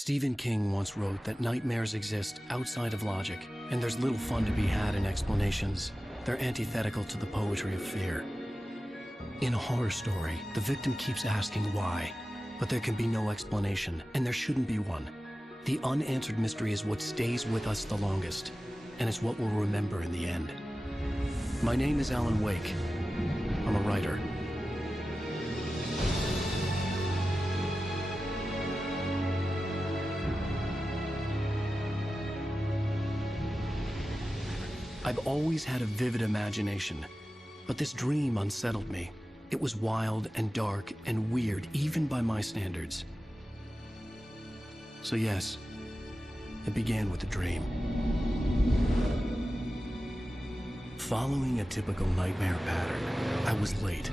Stephen King once wrote that nightmares exist outside of logic, and there's little fun to be had in explanations. They're antithetical to the poetry of fear. In a horror story, the victim keeps asking why, but there can be no explanation, and there shouldn't be one. The unanswered mystery is what stays with us the longest, and it's what we'll remember in the end. My name is Alan Wake. I'm a writer. I've always had a vivid imagination, but this dream unsettled me. It was wild and dark and weird, even by my standards. So yes, it began with a dream. Following a typical nightmare pattern, I was late,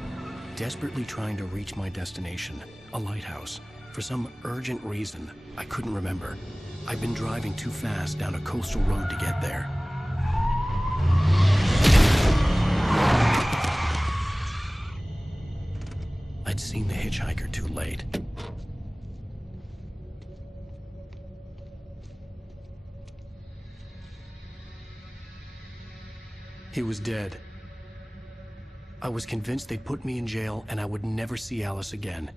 desperately trying to reach my destination, a lighthouse. For some urgent reason, I couldn't remember. I'd been driving too fast down a coastal road to get there. I'd seen the hitchhiker too late. He was dead. I was convinced they'd put me in jail and I would never see Alice again.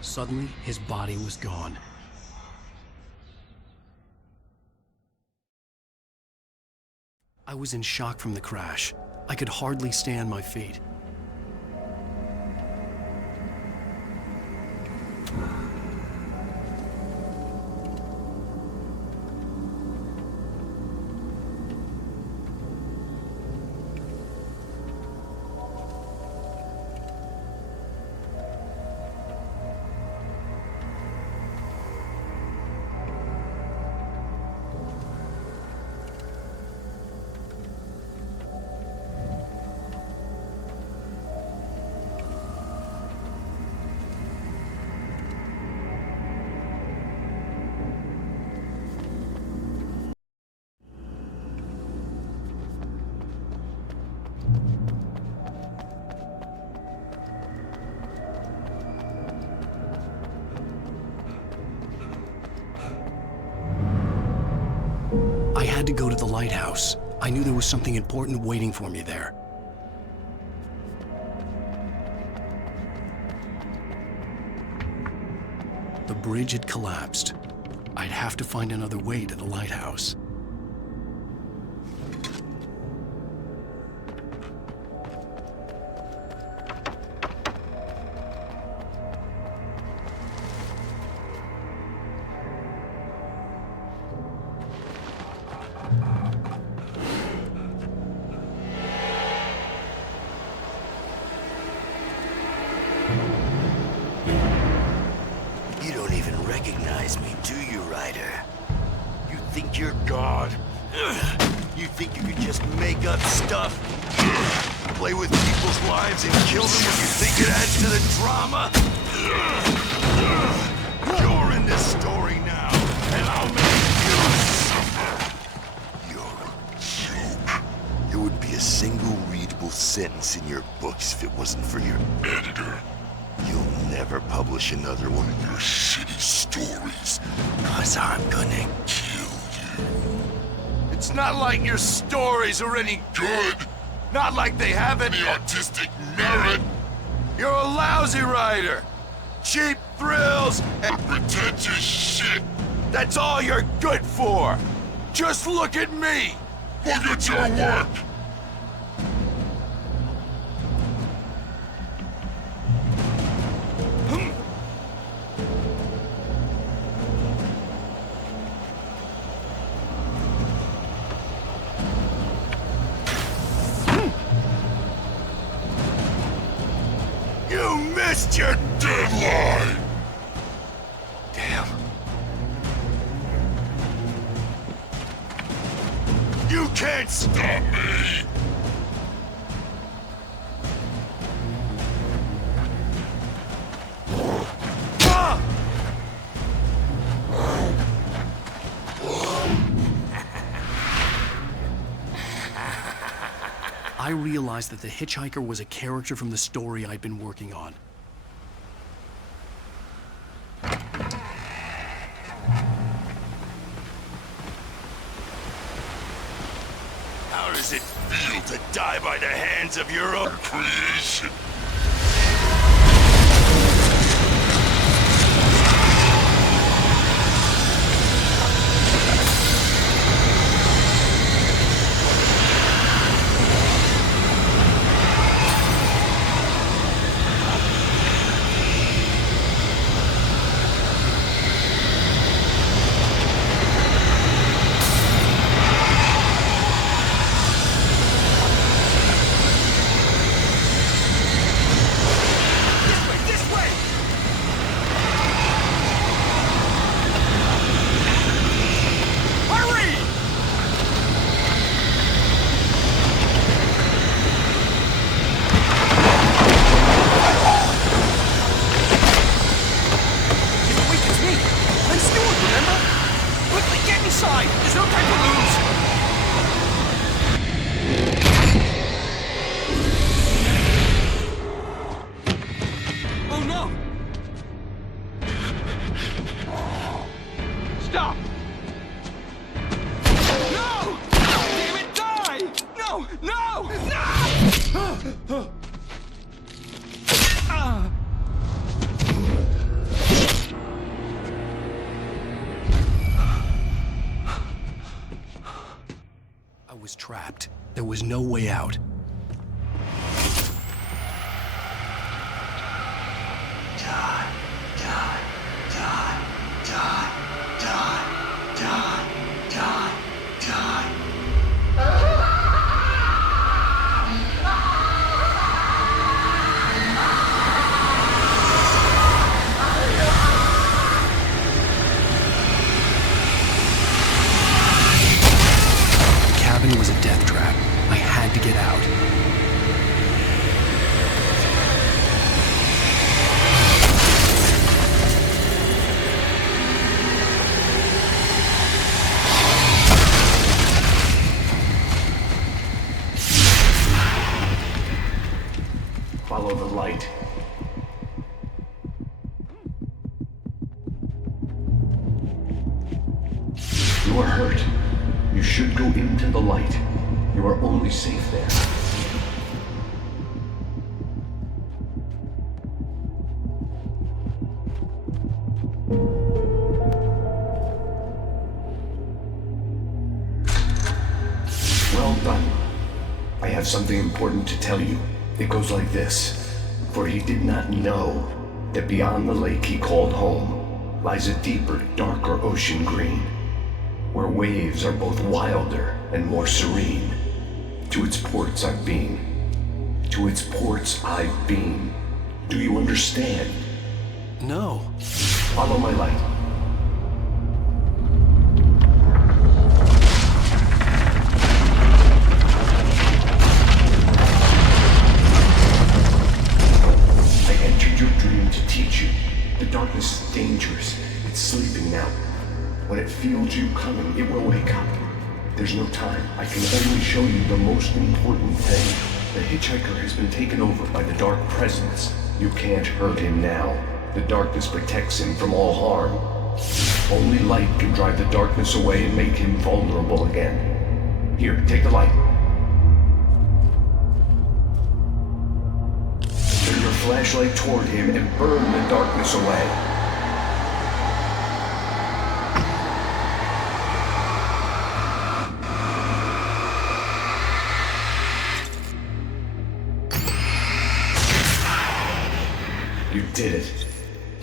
Suddenly, his body was gone. I was in shock from the crash. I could hardly stay on my feet. I had to go to the lighthouse. I knew there was something important waiting for me there. The bridge had collapsed. I'd have to find another way to the lighthouse. You don't even recognize me, do you, Ryder? You think you're God? You think you could just make up stuff? Play with people's lives and kill them when you think it adds to the drama? You're in this story now, and I'll make you suffer. You're a joke. There would be a single readable sentence in your books if it wasn't for your editor. You'll never publish another one of your shitty stories, 'cause I'm gonna kill you. It's not like your stories are any good. Not like they have any artistic merit. You're a lousy writer. Cheap thrills and pretentious shit. That's all you're good for. Just look at me. Look at your work. You missed your deadline! Damn. You can't stop me! Ah! I realized that the hitchhiker was a character from the story I'd been working on. How does it feel to die by the hands of your own creation? Stop! No! Damn it, die! No! No! No! I was trapped. There was no way out. Die, die, die, die, die, die, die, die. The cabin was a death trap. I had to get out. Follow the light. You are hurt. You should go into the light. You are only safe there. Well done. I have something important to tell you. It goes like this. For he did not know that beyond the lake he called home lies a deeper, darker ocean green, where waves are both wilder and more serene. To its ports I've been. To its ports I've been. Do you understand? No. Follow my light. The darkness is dangerous. It's sleeping now. When it feels you coming, it will wake up. There's no time. I can only show you the most important thing. The hitchhiker has been taken over by the dark presence. You can't hurt him now. The darkness protects him from all harm. Only light can drive the darkness away and make him vulnerable again. Here, take the light. Turn your flashlight toward him and burn the darkness away. You did it.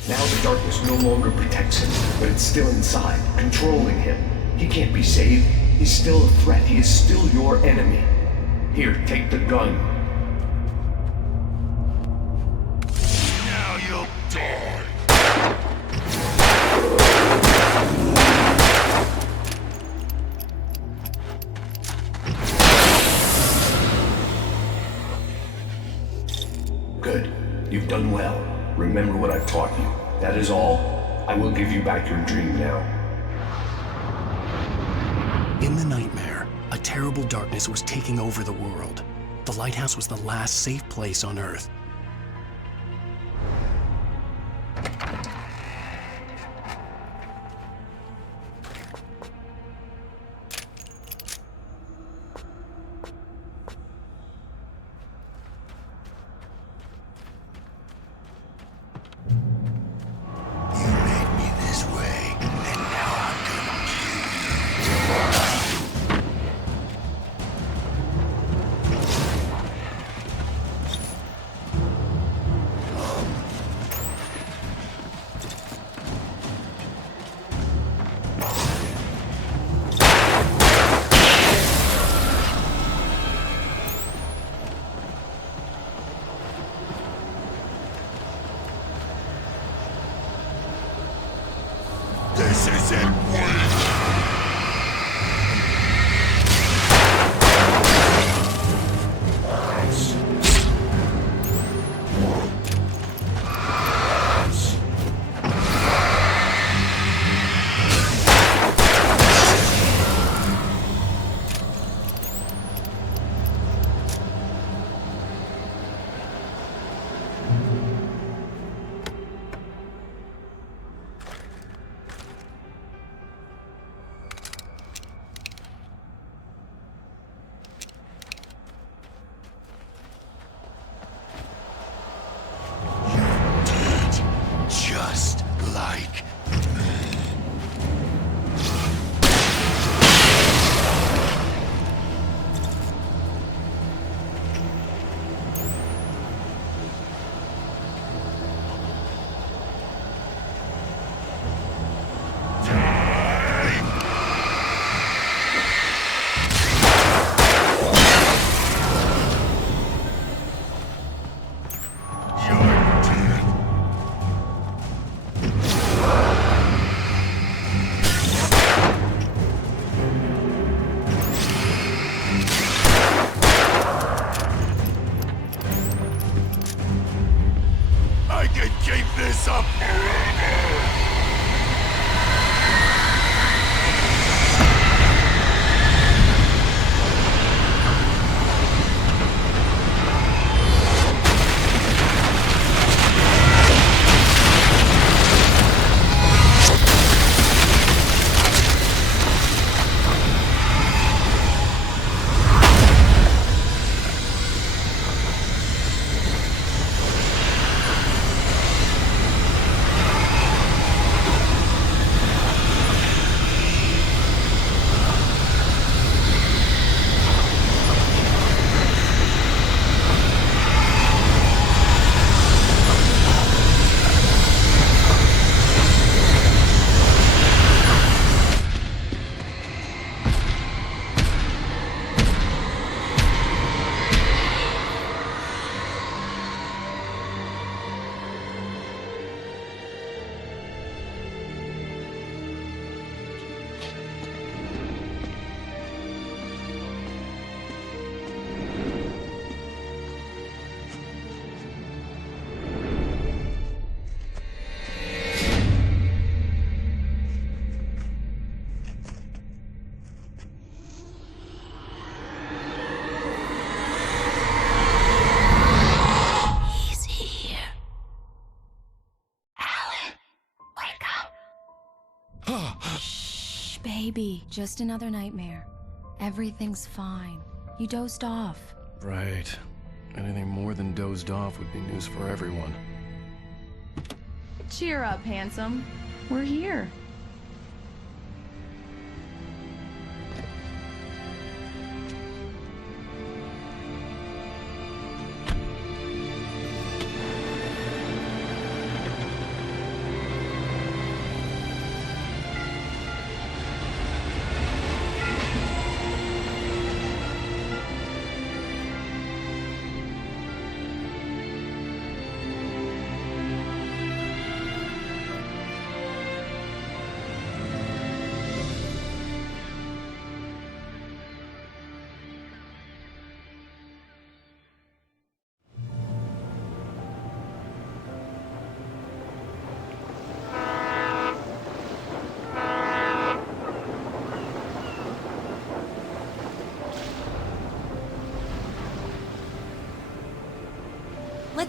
Now the darkness no longer protects him, but it's still inside, controlling him. He can't be saved. He's still a threat. He is still your enemy. Here, take the gun. Now you'll die. Good. You've done well. Remember what I've taught you. That is all. I will give you back your dream now. In the nightmare, a terrible darkness was taking over the world. The the lighthouse was the last safe place on Earth. You made me this way, and now I'm gonna kill you. This isn't just like I can keep this up forever! He's here. Alan, wake up. Shh, baby. Just another nightmare. Everything's fine. You dozed off. Right. Anything more than dozed off would be news for everyone. Cheer up, handsome. We're here.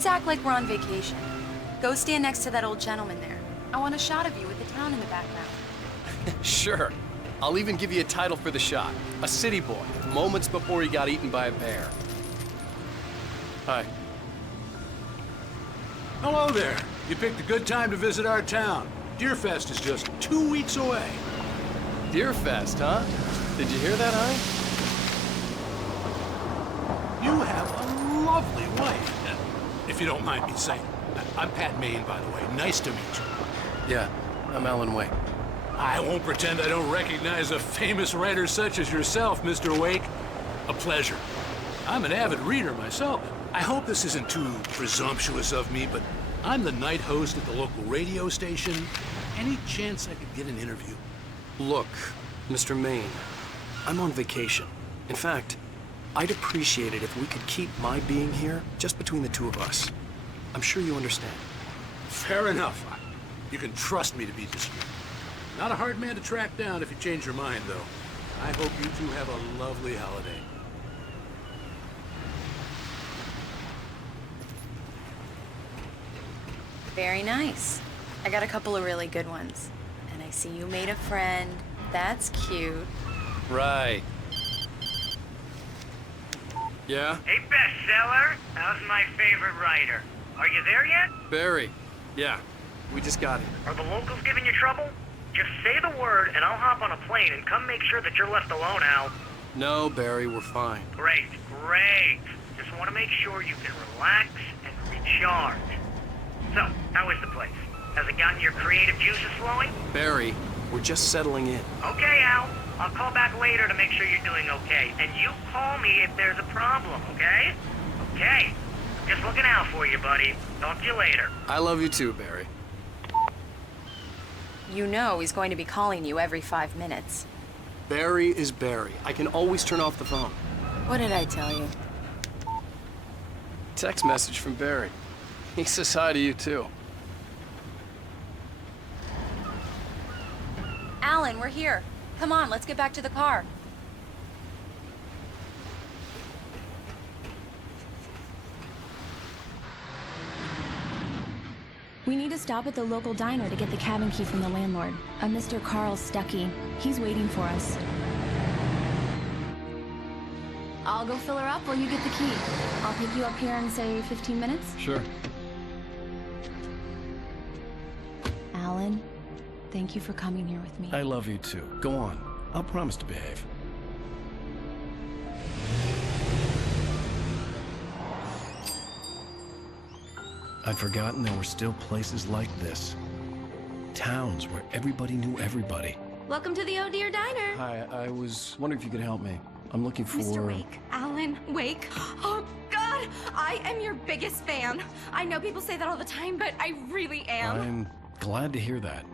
Let's act like we're on vacation. Go stand next to that old gentleman there. I want a shot of you with the town in the background. Sure. I'll even give you a title for the shot. A city boy, moments before he got eaten by a bear. Hi. Hello there. You picked a good time to visit our town. Deerfest is just 2 weeks away. Deerfest, huh? Did you hear that, Hi? You have a lovely wife. If you don't mind me saying. I'm Pat Maine, by the way. Nice to meet you. Yeah, I'm Alan Wake. I won't pretend I don't recognize a famous writer such as yourself, Mr. Wake. A pleasure. I'm an avid reader myself. I hope this isn't too presumptuous of me, but I'm the night host at the local radio station. Any chance I could get an interview? Look, Mr. Maine, I'm on vacation. In fact, I'd appreciate it if we could keep my being here just between the two of us. I'm sure you understand. Fair enough. You can trust me to be discreet. Not a hard man to track down if you change your mind, though. I hope you two have a lovely holiday. Very nice. I got a couple of really good ones. And I see you made a friend. That's cute. Right. Yeah? Hey, bestseller. How's my favorite writer? Are you there yet? Barry. Yeah, we just got here. Are the locals giving you trouble? Just say the word and I'll hop on a plane and come make sure that you're left alone, Al. No, Barry, we're fine. Great, great. Just want to make sure you can relax and recharge. So, how is the place? Has it gotten your creative juices flowing? Barry, we're just settling in. Okay, Al. I'll call back later to make sure you're doing okay. And you call me if there's a problem, okay? Okay. Just looking out for you, buddy. Talk to you later. I love you too, Barry. You know he's going to be calling you every 5 minutes. Barry is Barry. I can always turn off the phone. What did I tell you? Text message from Barry. He says hi to you too. Alan, we're here. Come on, let's get back to the car. We need to stop at the local diner to get the cabin key from the landlord, a Mr. Carl Stuckey. He's waiting for us. I'll go fill her up while you get the key. I'll pick you up here in, say, 15 minutes? Sure. Alan, thank you for coming here with me. I love you too. Go on. I'll promise to behave. I'd forgotten there were still places like this. Towns where everybody knew everybody. Welcome to the Oh Dear Diner. Hi, I was wondering if you could help me. I'm looking for... Mr. Wake. Alan Wake. Oh, God! I am your biggest fan. I know people say that all the time, but I really am. I'm glad to hear that.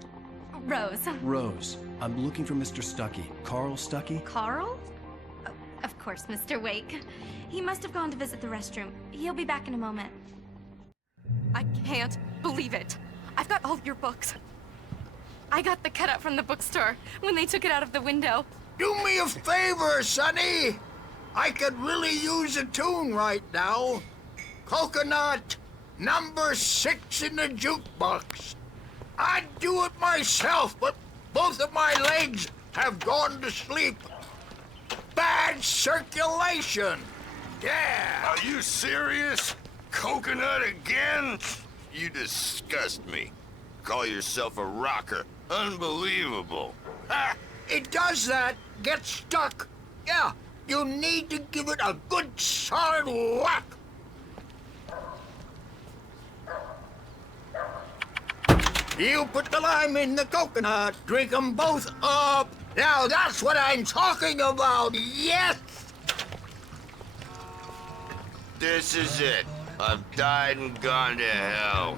Rose. Rose, I'm looking for Mr. Stuckey. Carl Stuckey? Carl? Oh, of course, Mr. Wake. He must have gone to visit the restroom. He'll be back in a moment. I can't believe it. I've got all your books. I got the cutout from the bookstore when they took it out of the window. Do me a favor, Sonny. I could really use a tune right now. Coconut, number 6 in the jukebox. I'd do it myself, but both of my legs have gone to sleep. Bad circulation. Yeah. Are you serious? Coconut again? You disgust me. Call yourself a rocker. Unbelievable. Ha! It does that. Get stuck. Yeah, you need to give it a good solid whack. You put the lime in the coconut. Drink them both up. Now that's what I'm talking about. Yes. This is it. I've died and gone to hell.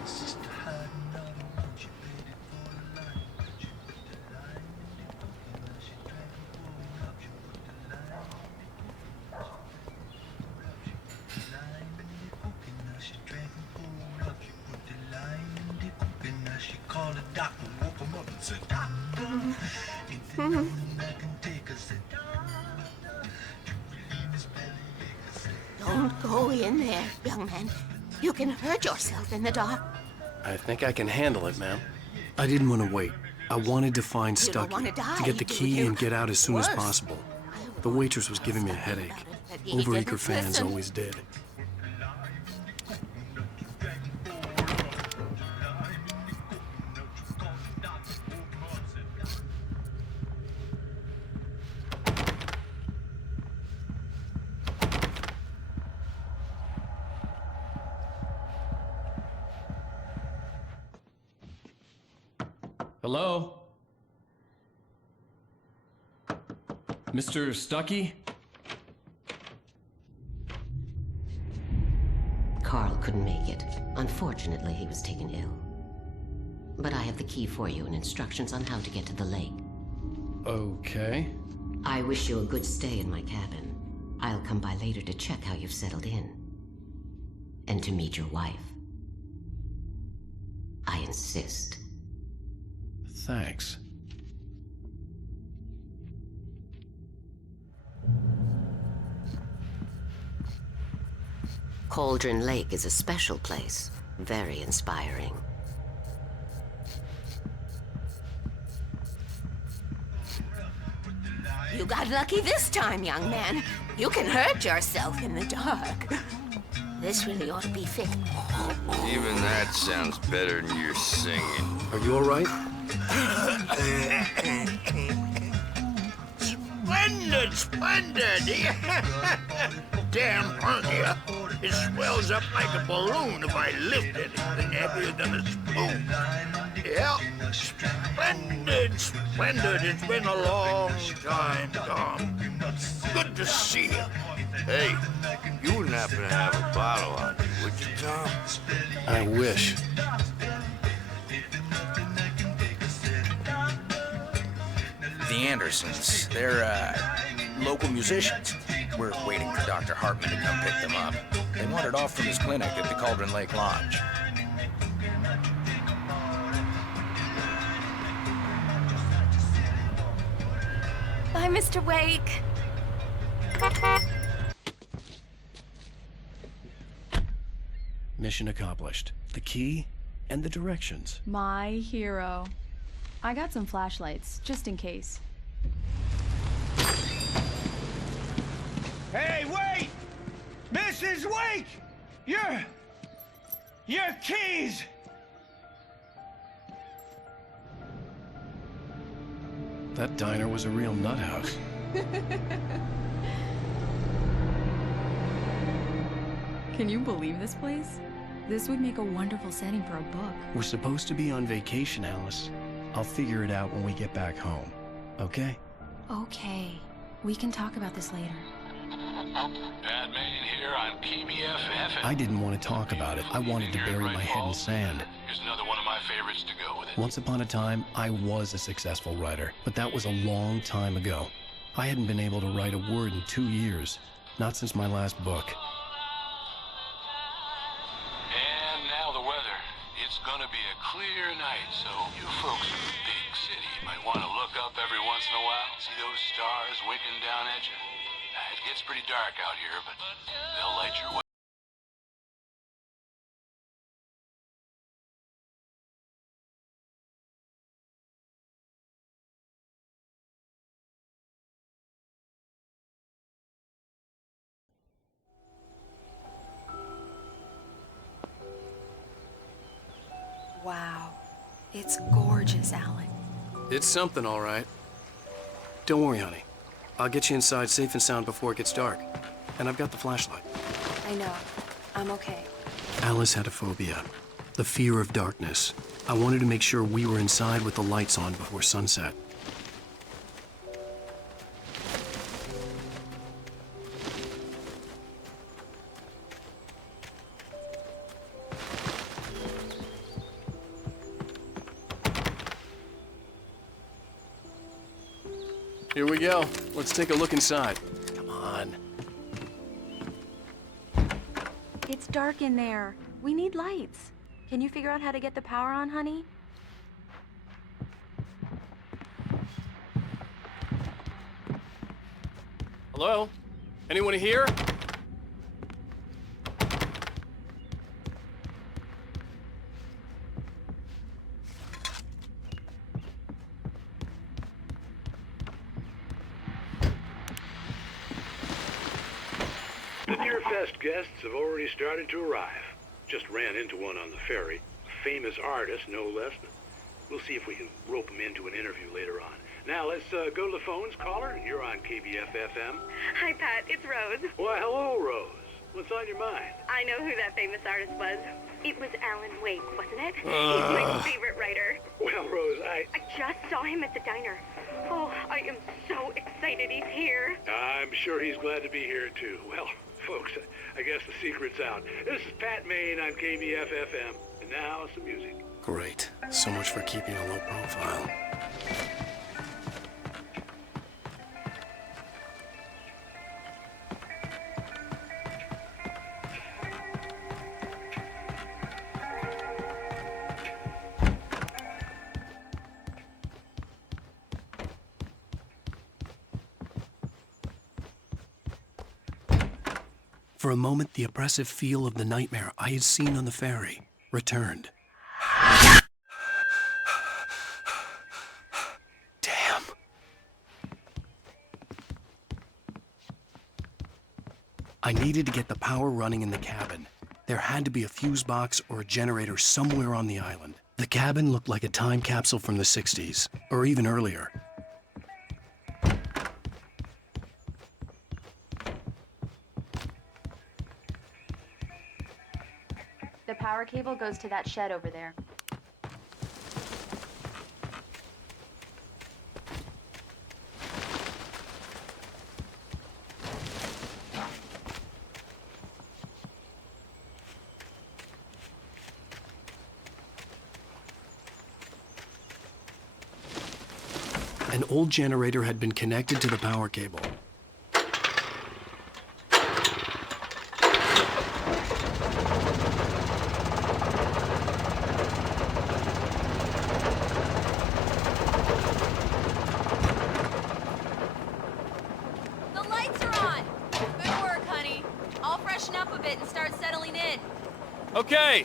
Don't go in there, young man. You can hurt yourself in the dark. I think I can handle it, ma'am. I didn't want to wait. I wanted to find You don't Stucky, wanna die, to get the do key you? and get out as soon as Worse. possible. The waitress was giving me a headache. Overeager didn't fans listen. always did. Hello? Mr. Stucky? Carl couldn't make it. Unfortunately, he was taken ill. But I have the key for you and instructions on how to get to the lake. Okay. I wish you a good stay in my cabin. I'll come by later to check how you've settled in. And to meet your wife. I insist. Thanks. Cauldron Lake is a special place. Very inspiring. You got lucky this time, young man. You can hurt yourself in the dark. This really ought to be fixed. Even that sounds better than your singing. Are you all right? Splendid, splendid! Damn hernia. It swells up like a balloon if I lift anything heavier than a spoon. Yeah, splendid, splendid. It's been a long time, Tom. Good to see you. Hey, you wouldn't happen to have a bottle on you, would you, Tom? I wish. The Andersons, they're, local musicians. We're waiting for Dr. Hartman to come pick them up. They wandered off from his clinic at the Cauldron Lake Lodge. Bye, Mr. Wake. Mission accomplished. The key and the directions. My hero. I got some flashlights, just in case. Hey, wait! Mrs. Wake! Your keys! That diner was a real nut house. Can you believe this place? This would make a wonderful setting for a book. We're supposed to be on vacation, Alice. I'll figure it out when we get back home. Okay? Okay. We can talk about this later. Pat Main here on PBFF. I didn't want to talk about it. I wanted to bury my head in sand. Here's another one of my favorites to go with it. Once upon a time, I was a successful writer, but that was a long time ago. I hadn't been able to write a word in 2 years. Not since my last book. And now the weather. It's gonna be a clear night, so you folks in the big city might want to look up every once in a while. See those stars winking down at you? It gets pretty dark out here, but they'll light your way. Wow. It's gorgeous, Alan. It's something, all right. Don't worry, honey. I'll get you inside safe and sound before it gets dark. And I've got the flashlight. I know. I'm okay. Alice had a phobia. The fear of darkness. I wanted to make sure we were inside with the lights on before sunset. Here we go. Let's take a look inside. Come on. It's dark in there. We need lights. Can you figure out how to get the power on, honey? Hello? Anyone here? Fest guests have already started to arrive. Just ran into one on the ferry. A famous artist, no less. But we'll see if we can rope him into an interview later on. Now let's go to the phones. Caller, you're on KBF-FM. Hi, Pat. It's Rose. Why, hello, Rose. What's on your mind? I know who that famous artist was. It was Alan Wake, wasn't it? He's my favorite writer. Well, Rose, I just saw him at the diner. Oh, I am so excited he's here. I'm sure he's glad to be here, too. Well, folks, I guess the secret's out. This is Pat Maine on KBF-FM. And now, some music. Great. So much for keeping a low profile. For a moment, the oppressive feel of the nightmare I had seen on the ferry returned. Damn. I needed to get the power running in the cabin. There had to be a fuse box or a generator somewhere on the island. The cabin looked like a time capsule from the 60s, or even earlier. The power cable goes to that shed over there. An old generator had been connected to the power cable. The lights are on! Good work, honey. I'll freshen up a bit and start settling in. Okay,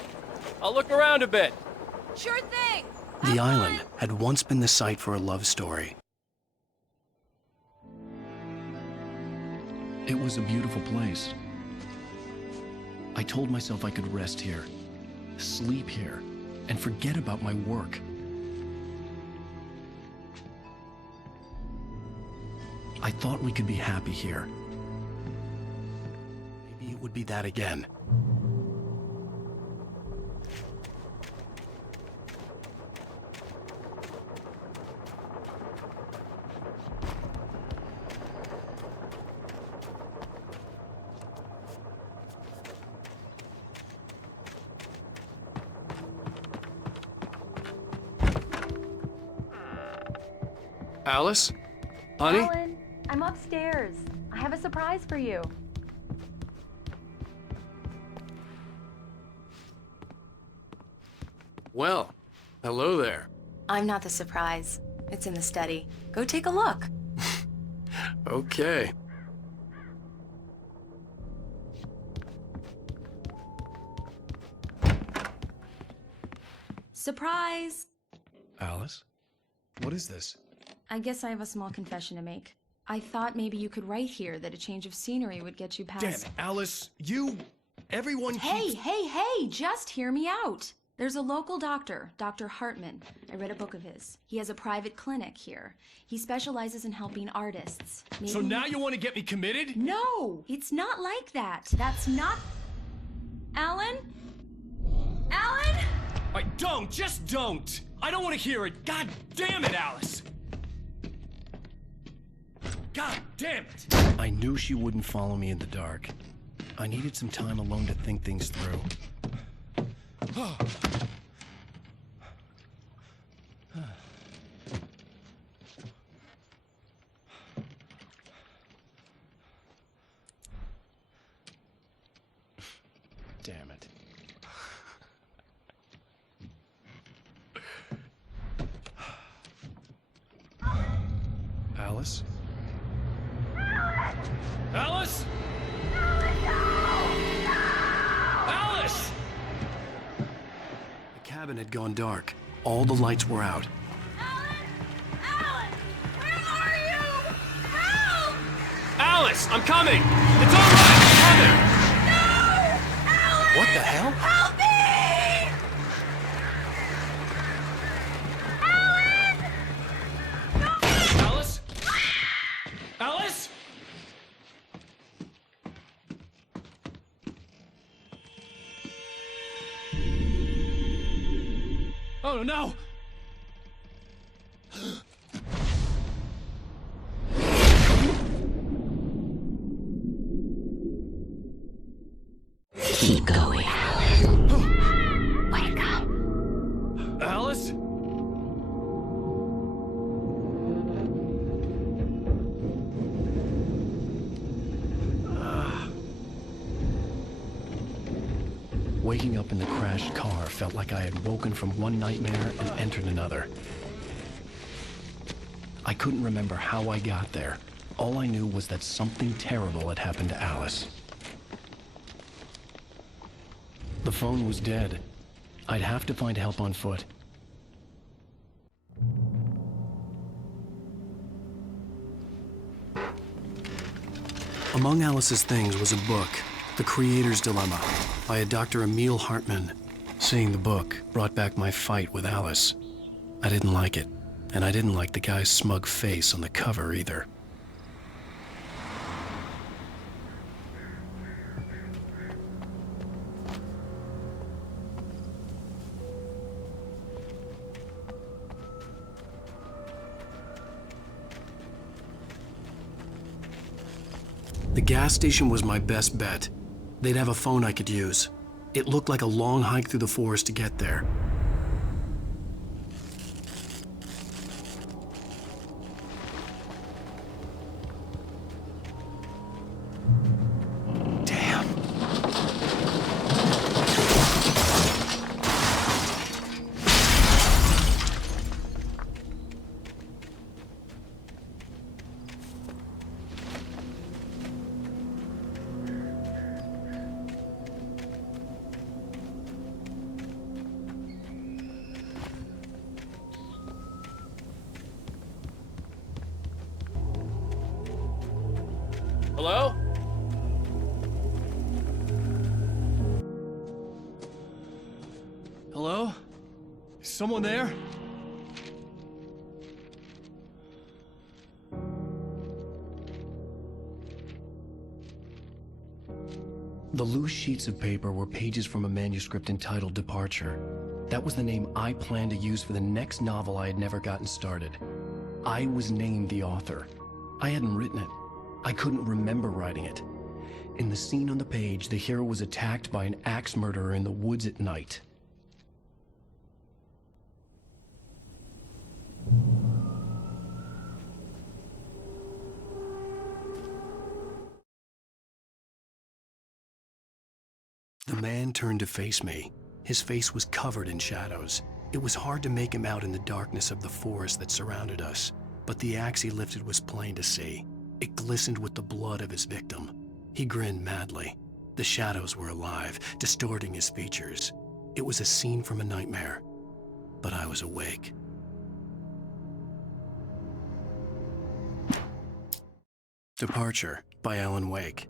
I'll look around a bit. Sure thing! The island had once been the site for a love story. It was a beautiful place. I told myself I could rest here, sleep here, and forget about my work. I thought we could be happy here. Maybe it would be that again. Alice? Honey? Alan, I'm upstairs. I have a surprise for you. Well, hello there. I'm not the surprise. It's in the study. Go take a look. Okay. Surprise! Alice? What is this? I guess I have a small confession to make. I thought maybe you could write here that a change of scenery would get you past... Damn it, Alice, everyone Hey, just hear me out. There's a local doctor, Dr. Hartman. I read a book of his. He has a private clinic here. He specializes in helping artists. Maybe... So now you want to get me committed? No, it's not like that. That's not... Alan? Alan? Just don't! I don't want to hear it! God damn it, Alice! God damn it! I knew she wouldn't follow me in the dark. I needed some time alone to think things through. Damn it. Alice? Alice? Alice! The cabin had gone dark. All the lights were out. Where are you? Help! Alice, I'm coming! It's all right, I'm coming! What the hell? Help me! Alice? Alice? Oh no! Keep going. Wake up. Alice? Waking up in the crashed car felt like I had woken from one nightmare and entered another. I couldn't remember how I got there. All I knew was that something terrible had happened to Alice. The phone was dead. I'd have to find help on foot. Among Alice's things was a book, The Creator's Dilemma, by a Dr. Emil Hartmann. Seeing the book brought back my fight with Alice. I didn't like it, and I didn't like the guy's smug face on the cover either. The gas station was my best bet. They'd have a phone I could use. It looked like a long hike through the forest to get there. Damn. Hello? Hello? Is someone there? The loose sheets of paper were pages from a manuscript entitled Departure. That was the name I planned to use for the next novel I had never gotten started. I was named the author. I hadn't written it. I couldn't remember writing it. In the scene on the page, the hero was attacked by an axe murderer in the woods at night. The man turned to face me. His face was covered in shadows. It was hard to make him out in the darkness of the forest that surrounded us, but the axe he lifted was plain to see. It glistened with the blood of his victim. He grinned madly. The shadows were alive, distorting his features. It was a scene from a nightmare, but I was awake. Departure by Alan Wake.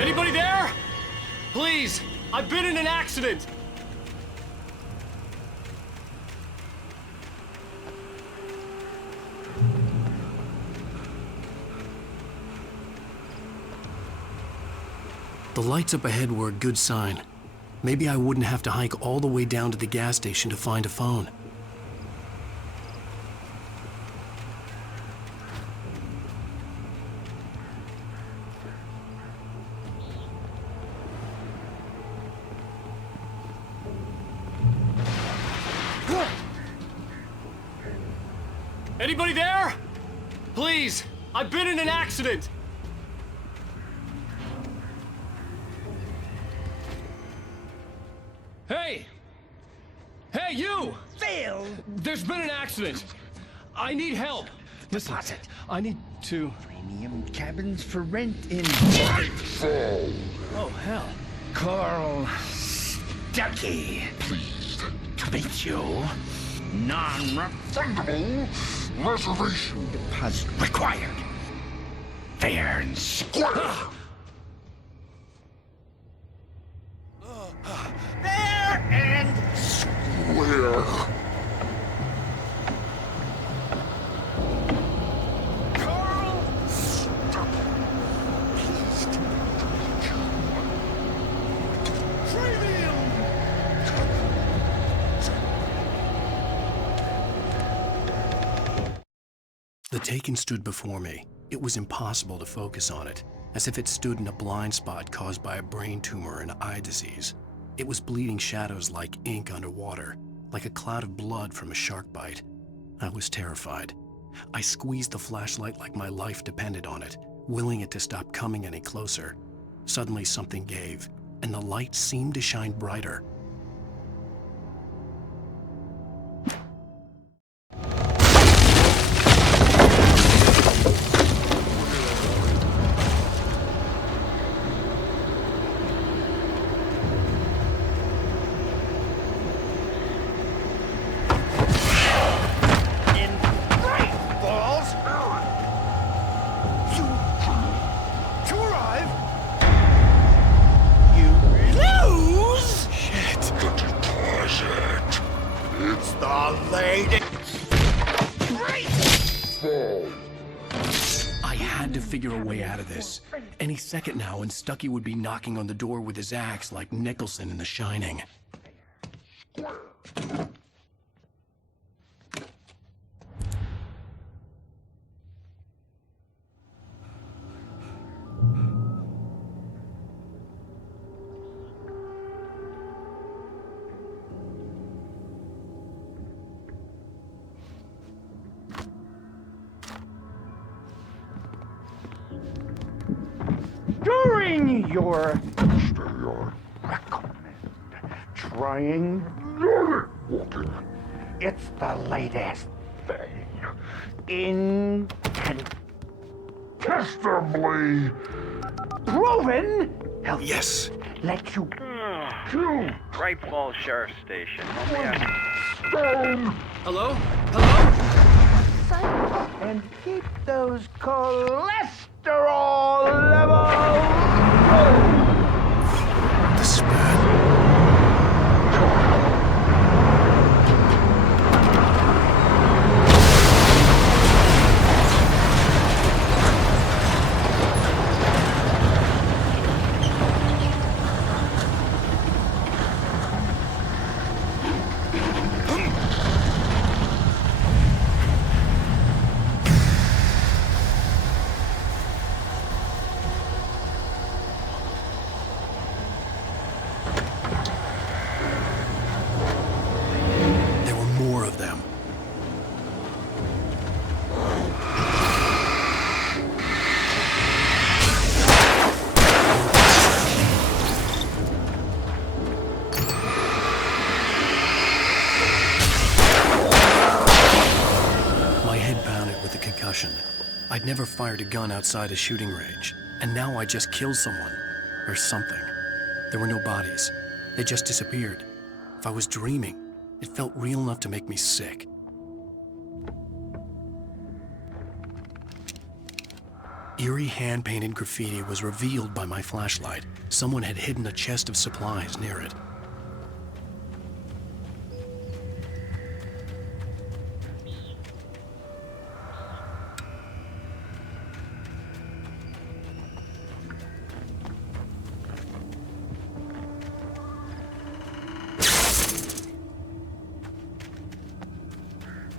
Anybody there? Please, I've been in an accident. The lights up ahead were a good sign. Maybe I wouldn't have to hike all the way down to the gas station to find a phone. Anybody there? Please, I've been in an accident. Hey! Hey, you! failed! There's been an accident. I need help. Listen, I need to... Premium cabins for rent in... Nightfall! Oh, hell. Carl Stuckey. Pleased To meet you. Non-refundable reservation deposit required. Fair and square. Fair and square. Carl Stuckey. Pleased to meet you. Premium. The Taken stood before me. It was impossible to focus on it, as if it stood in a blind spot caused by a brain tumor and eye disease. It was bleeding shadows like ink underwater, like a cloud of blood from a shark bite. I was terrified. I squeezed the flashlight like my life depended on it, willing it to stop coming any closer. Suddenly something gave, and the light seemed to shine brighter. Figure a way out of this. Any second now, and Stuckey would be knocking on the door with his axe like Nicholson in The Shining. During your recommend trying walking. It's the latest thing. Incontestably proven. Yes. Let you do. Great Falls Sheriff Station. Stone. Hello? Hello? And keep those cholesterol levels low. This is bad. I'd never fired a gun outside a shooting range, and now I just killed someone. Or something. There were no bodies. They just disappeared. If I was dreaming, it felt real enough to make me sick. Eerie hand-painted graffiti was revealed by my flashlight. Someone had hidden a chest of supplies near it.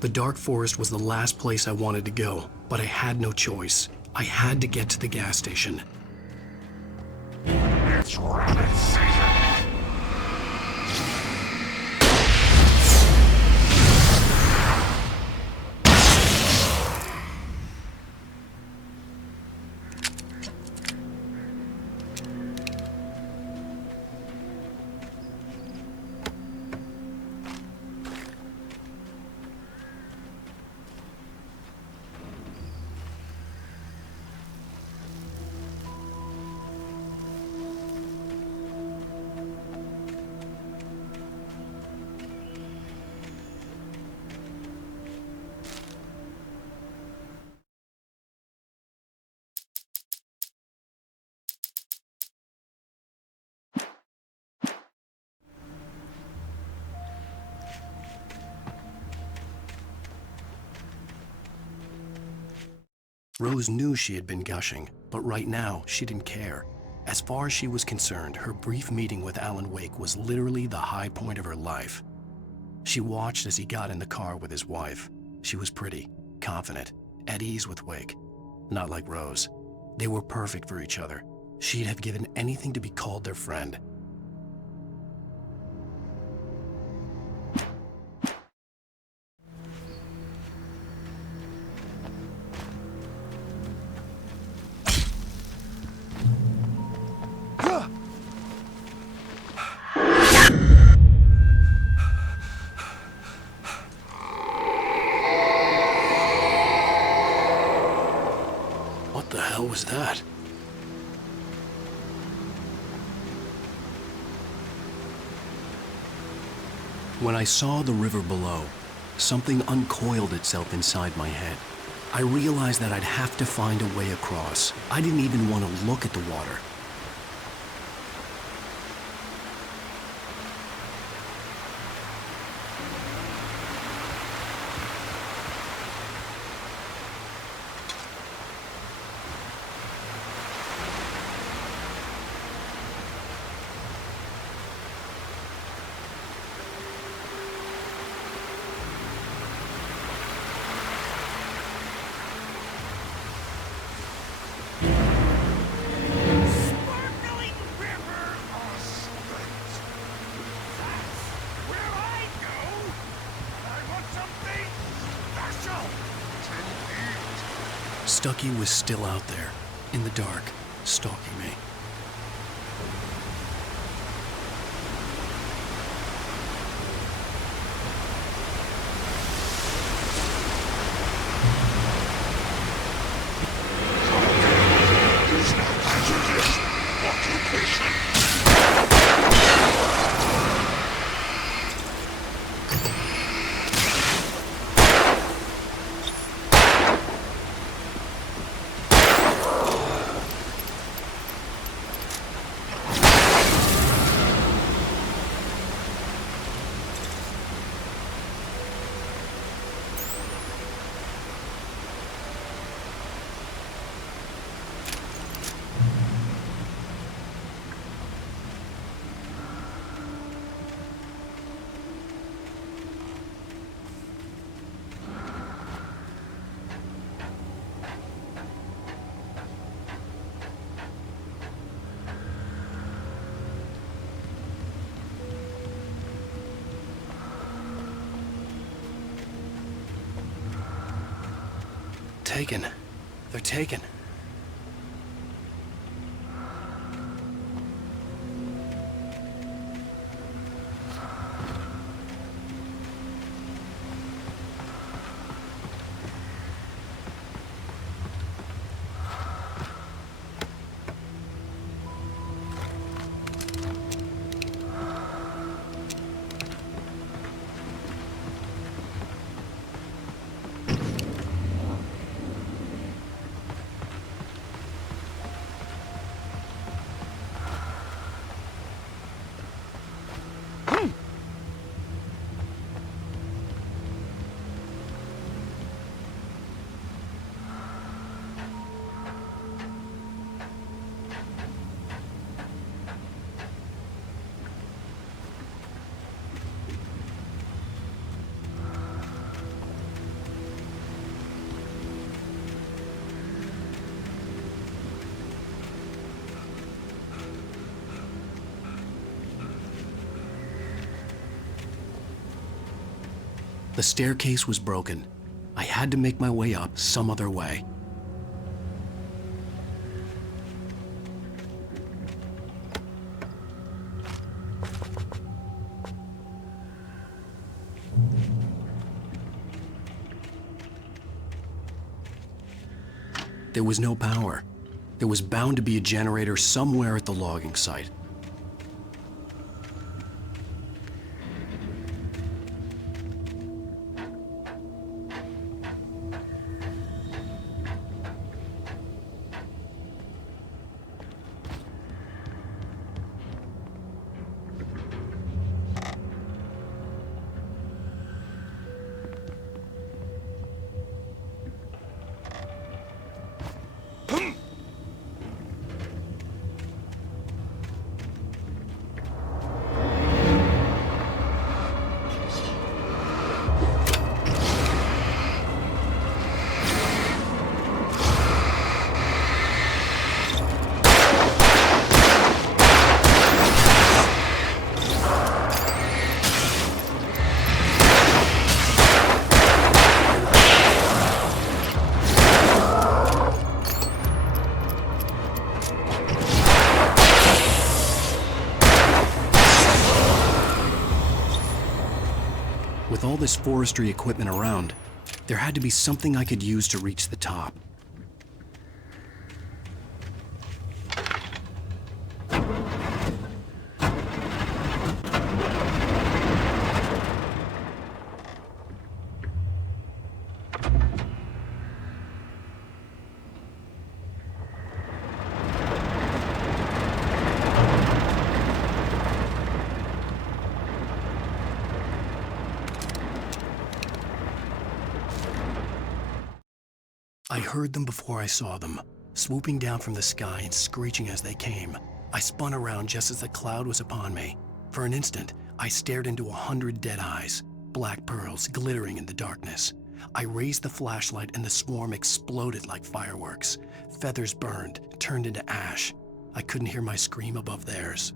The dark forest was the last place I wanted to go, but I had no choice. I had to get to the gas station. It's rabbit season. Rose knew she had been gushing, but right now she didn't care. As far as she was concerned, her brief meeting with Alan Wake was literally the high point of her life. She watched as he got in the car with his wife. She was pretty, confident, at ease with Wake. Not like Rose. They were perfect for each other. She'd have given anything to be called their friend. What the hell was that? When I saw the river below, something uncoiled itself inside my head. I realized that I'd have to find a way across. I didn't even want to look at the water. Stucky was still out there, in the dark, stalking me. Taken. They're taken. The staircase was broken. I had to make my way up some other way. There was no power. There was bound to be a generator somewhere at the logging site. With all this forestry equipment around, there had to be something I could use to reach the top. I heard them before I saw them, swooping down from the sky and screeching as they came. I spun around just as the cloud was upon me. For an instant, I stared into 100 dead eyes, black pearls glittering in the darkness. I raised the flashlight and the swarm exploded like fireworks. Feathers burned, turned into ash. I couldn't hear my scream above theirs.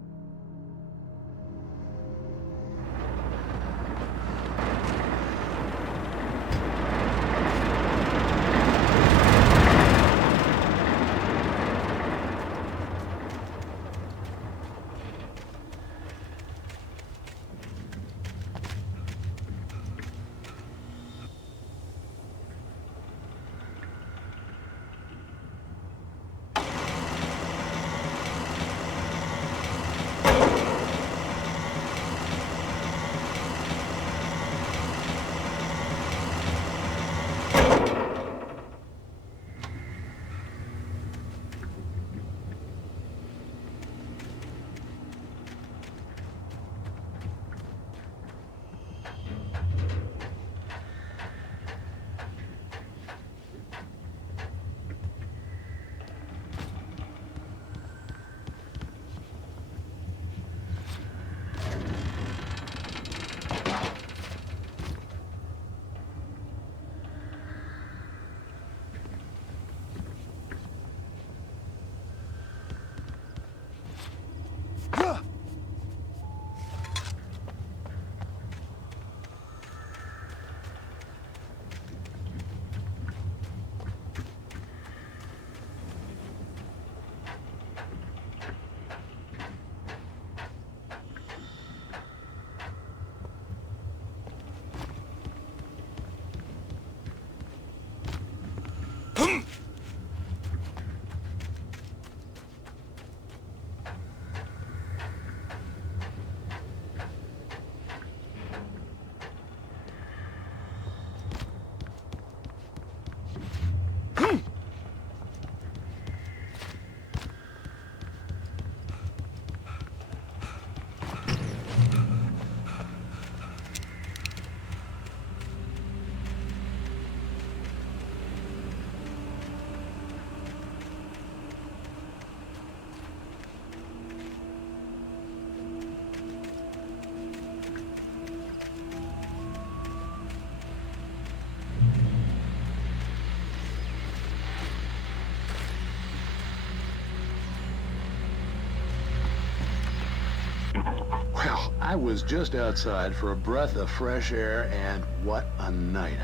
Well, I was just outside for a breath of fresh air, and what a night.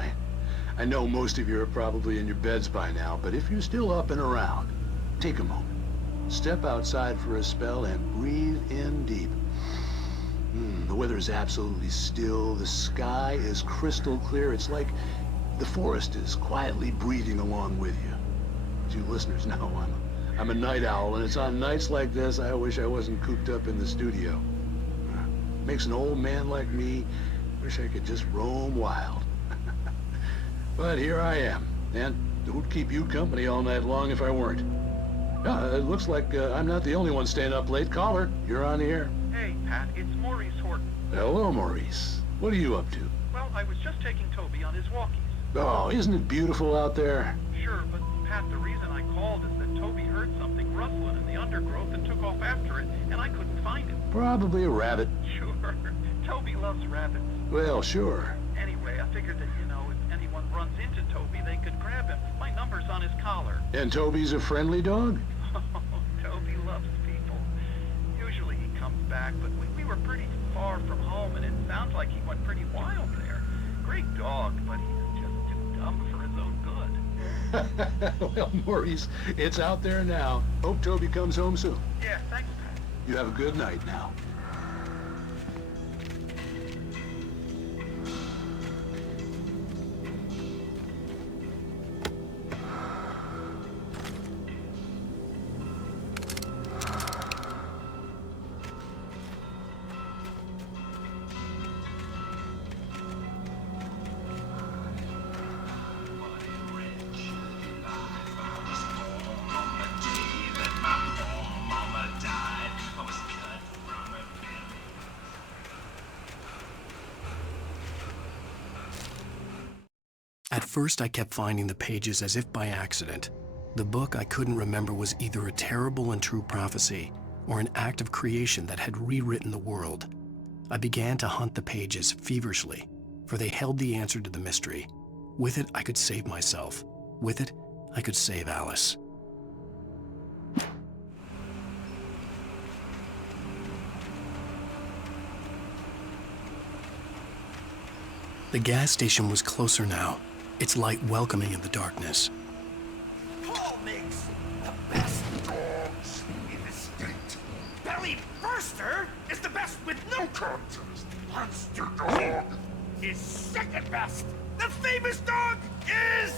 I know most of you are probably in your beds by now, but if you're still up and around, take a moment. Step outside for a spell and breathe in deep. The weather is absolutely still. The sky is crystal clear. It's like the forest is quietly breathing along with you. As you listeners know, I'm a night owl, and it's on nights like this I wish I wasn't cooped up in the studio. Makes an old man like me wish I could just roam wild. But here I am, and it would keep you company all night long if I weren't. It looks like I'm not the only one staying up late. Caller, you're on the air. Hey, Pat, it's Maurice Horton. Hello, Maurice. What are you up to? Well, I was just taking Toby on his walkies. Oh, isn't it beautiful out there? Sure, but Pat, the reason I called is that Toby heard something rustling in the undergrowth and took off after it, and I couldn't find it. Probably a rabbit. Sure. Toby loves rabbits. Well, sure. Anyway, I figured that, if anyone runs into Toby, they could grab him. My number's on his collar. And Toby's a friendly dog? Oh, Toby loves people. Usually he comes back, but we were pretty far from home, and it sounds like he went pretty wild there. Great dog, but he's just too dumb for his own good. Well, Maurice, it's out there now. Hope Toby comes home soon. Yeah, thanks, Pat. You have a good night now. At first, I kept finding the pages as if by accident. The book I couldn't remember was either a terrible and true prophecy or an act of creation that had rewritten the world. I began to hunt the pages feverishly, for they held the answer to the mystery. With it, I could save myself. With it, I could save Alice. The gas station was closer now, its light welcoming in the darkness. Paul makes the best dogs in the state. Belly Burster is the best with no contest. Monster Dog is second best. The famous dog is...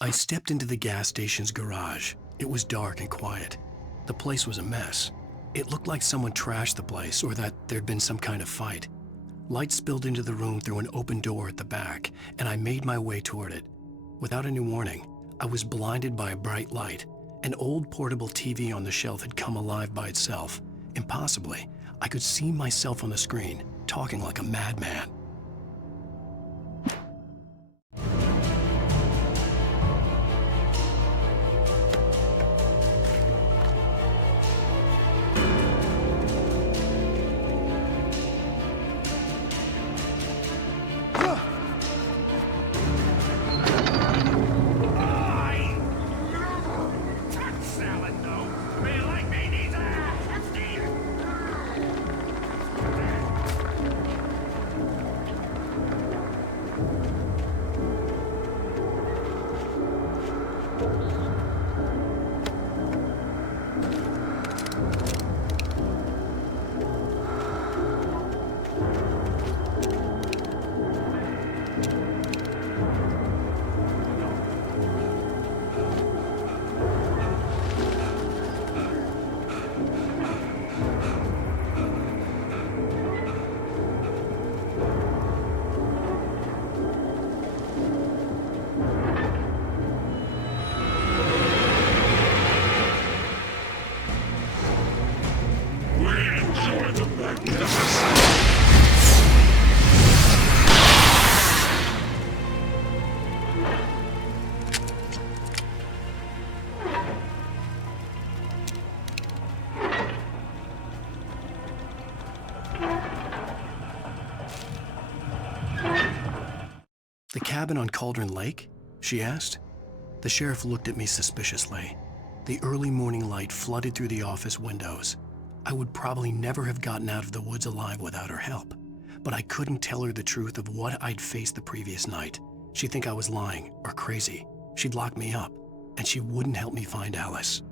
I stepped into the gas station's garage. It was dark and quiet. The place was a mess. It looked like someone trashed the place or that there'd been some kind of fight. Light spilled into the room through an open door at the back, and I made my way toward it. Without any warning, I was blinded by a bright light. An old portable TV on the shelf had come alive by itself. Impossibly, I could see myself on the screen, talking like a madman. The cabin on Cauldron Lake? She asked. The sheriff looked at me suspiciously. The early morning light flooded through the office windows. I would probably never have gotten out of the woods alive without her help, but I couldn't tell her the truth of what I'd faced the previous night. She'd think I was lying or crazy. She'd lock me up, and she wouldn't help me find Alice.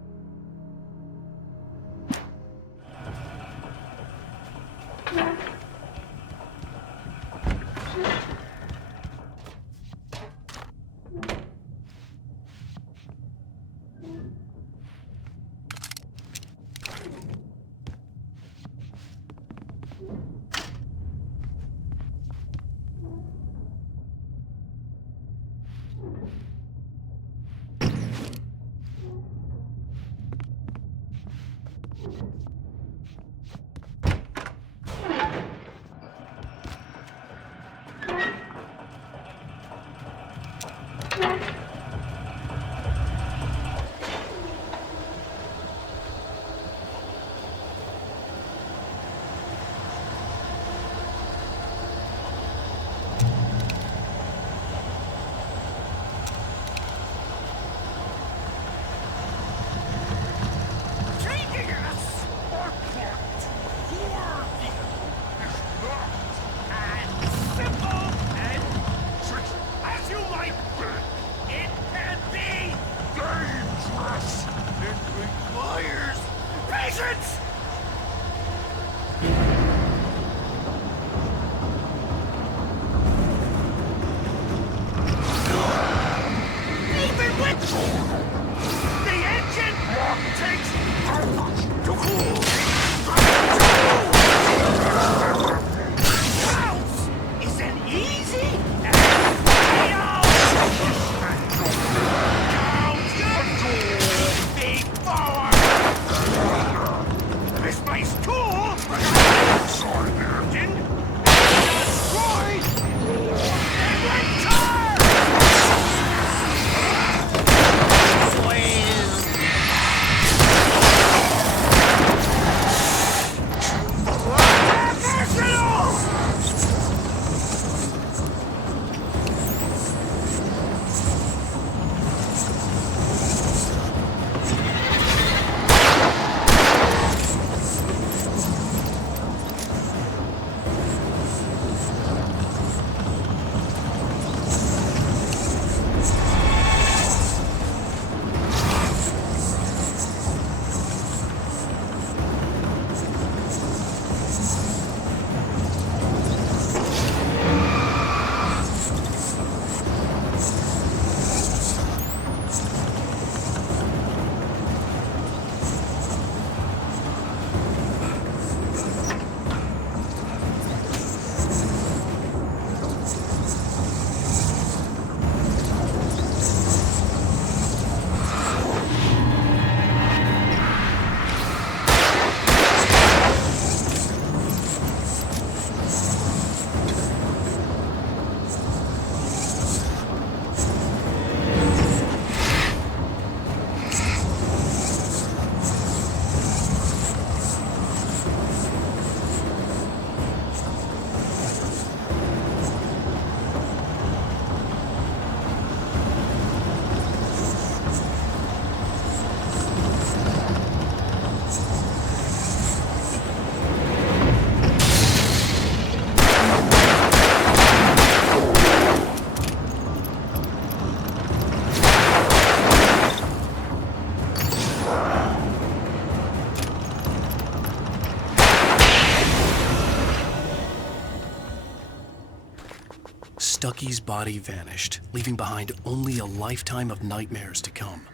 Stucky's body vanished, leaving behind only a lifetime of nightmares to come,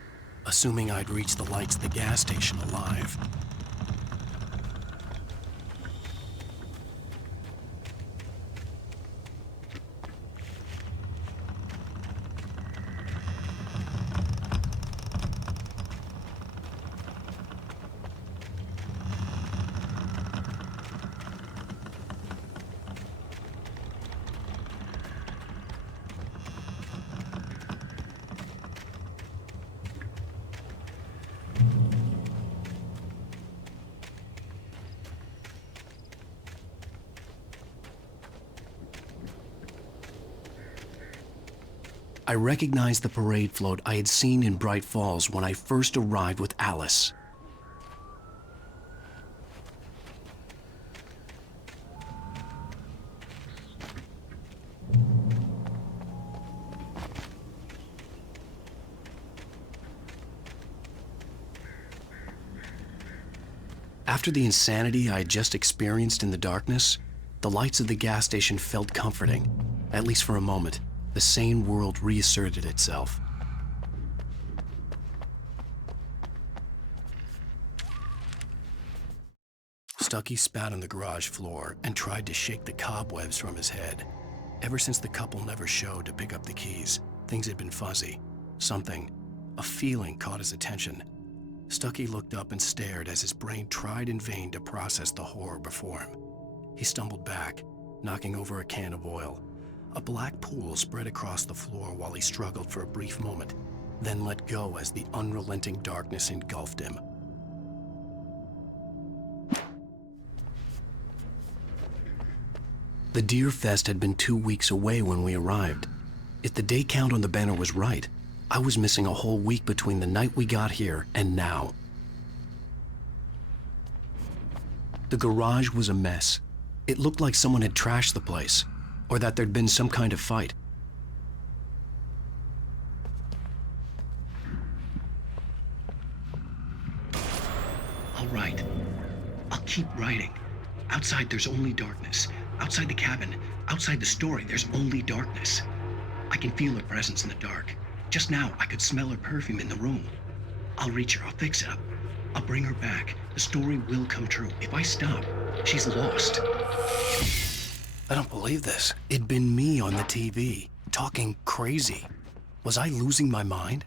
assuming I'd reached the lights of the gas station alive. I recognized the parade float I had seen in Bright Falls when I first arrived with Alice. After the insanity I had just experienced in the darkness, the lights of the gas station felt comforting, at least for a moment. The sane world reasserted itself. Stucky spat on the garage floor and tried to shake the cobwebs from his head. Ever since the couple never showed to pick up the keys, things had been fuzzy. Something, a feeling, caught his attention. Stucky looked up and stared as his brain tried in vain to process the horror before him. He stumbled back, knocking over a can of oil. A black pool spread across the floor while he struggled for a brief moment, then let go as the unrelenting darkness engulfed him. The Deer Fest had been 2 weeks away when we arrived. If the day count on the banner was right, I was missing a whole week between the night we got here and now. The garage was a mess. It looked like someone had trashed the place, or that there'd been some kind of fight. All right, I'll keep writing. Outside there's only darkness. Outside the cabin, outside the story, there's only darkness. I can feel her presence in the dark. Just now, I could smell her perfume in the room. I'll reach her, I'll fix it up. I'll bring her back. The story will come true. If I stop, she's lost. I don't believe this. It'd been me on the TV, talking crazy. Was I losing my mind?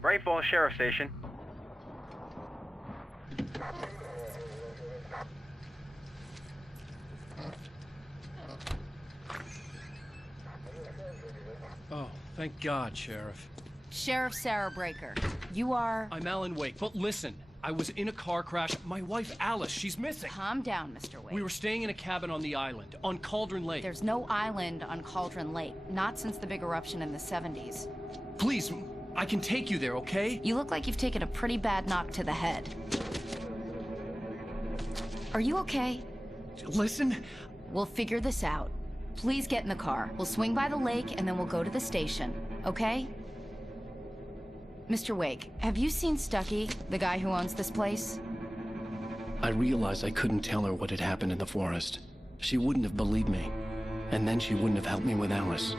Bright Falls Sheriff Station. Oh, thank God, Sheriff. Sheriff Sarah Breaker, you are... I'm Alan Wake, but listen, I was in a car crash. My wife, Alice, she's missing. Calm down, Mr. Wake. We were staying in a cabin on the island, on Cauldron Lake. There's no island on Cauldron Lake, not since the big eruption in the 70s. Please, I can take you there, okay? You look like you've taken a pretty bad knock to the head. Are you okay? Listen. We'll figure this out. Please get in the car. We'll swing by the lake and then we'll go to the station, okay? Mr. Wake, have you seen Stucky, the guy who owns this place? I realized I couldn't tell her what had happened in the forest. She wouldn't have believed me. And then she wouldn't have helped me with Alice.